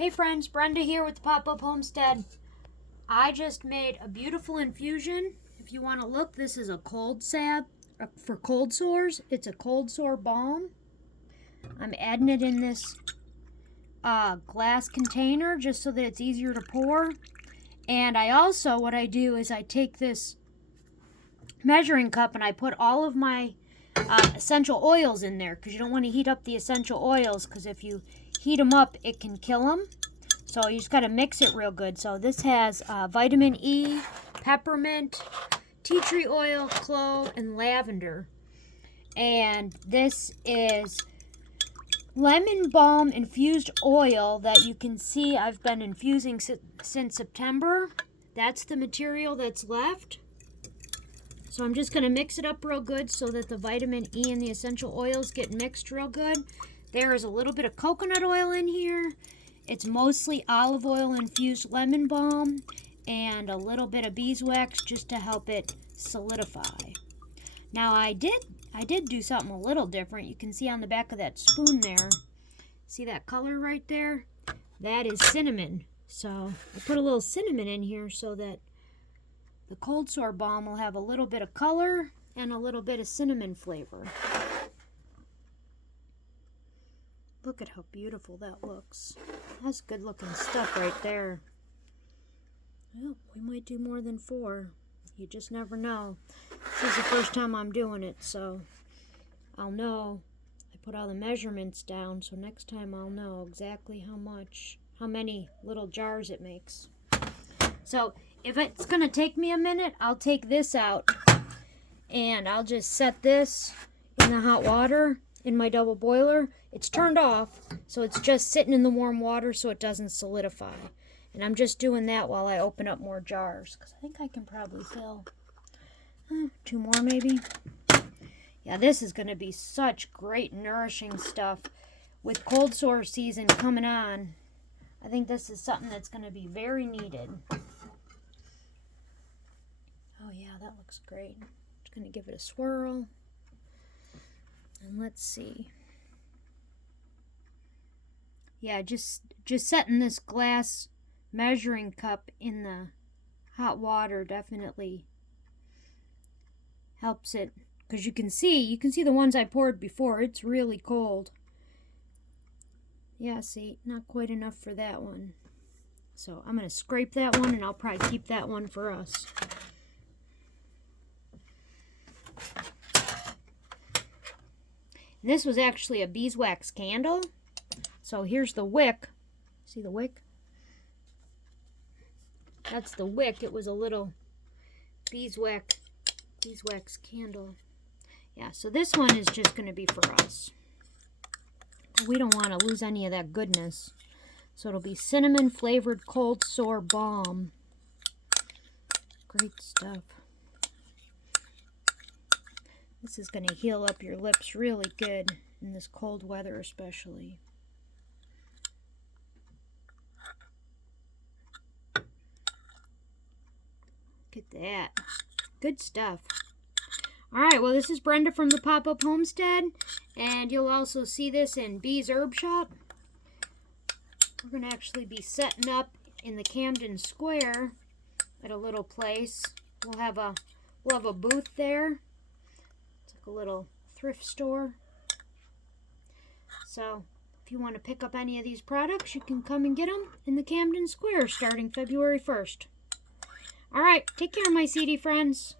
Hey friends, Brenda here with the Pop-Up Homestead. I just made a beautiful infusion. If you want to look, this is a cold salve for cold sores. It's a cold sore balm. I'm adding it in this glass container just so that it's easier to pour. And I also, what I do is I take this measuring cup and I put all of my essential oils in there, because you don't want to heat up the essential oils, because if you heat them up it can kill them. So you just got to mix it real good. So this has vitamin E, peppermint, tea tree oil, clove, and lavender. And this is lemon balm infused oil that you can see I've been infusing since September. That's the material that's left. So I'm just going to mix it up real good so that the vitamin E and the essential oils get mixed real good. There is a little bit of coconut oil in here. It's mostly olive oil infused lemon balm and a little bit of beeswax just to help it solidify. Now I did do something a little different. You can see on the back of that spoon there. See that color right there? That is cinnamon. So I put a little cinnamon in here so that the cold sore balm will have a little bit of color and a little bit of cinnamon flavor. Look at how beautiful that looks. That's good looking stuff right there. Well, we might do more than 4. You just never know. This is the first time I'm doing it, so I'll know. I put all the measurements down, so next time I'll know exactly how many little jars it makes. So if it's going to take me a minute, I'll take this out and I'll just set this in the hot water in my double boiler. It's turned off, so it's just sitting in the warm water so it doesn't solidify. And I'm just doing that while I open up more jars, because I think I can probably fill 2 more maybe. Yeah, this is going to be such great nourishing stuff with cold sore season coming on. I think this is something that's going to be very needed. Oh yeah, that looks great. Just going to give it a swirl. And let's see. Yeah, just setting this glass measuring cup in the hot water definitely helps it, because you can see the ones I poured before. It's really cold. Yeah, see, not quite enough for that one. So I'm going to scrape that one, and I'll probably keep that one for us. This was actually a beeswax candle. So here's the wick. See the wick? That's the wick. It was a little beeswax candle. Yeah, so this one is just going to be for us. We don't want to lose any of that goodness. So it'll be cinnamon flavored cold sore balm. Great stuff. This is going to heal up your lips really good in this cold weather especially. Look at that. Good stuff. Alright, well, this is Brenda from the Pop-Up Homestead, and you'll also see this in Bee's Herb Shop. We're going to actually be setting up in the Camden Square at a little place. We'll have a booth there. It's like a little thrift store. So if you want to pick up any of these products, you can come and get them in the Camden Square starting February 1st. All right, take care, my seedy friends.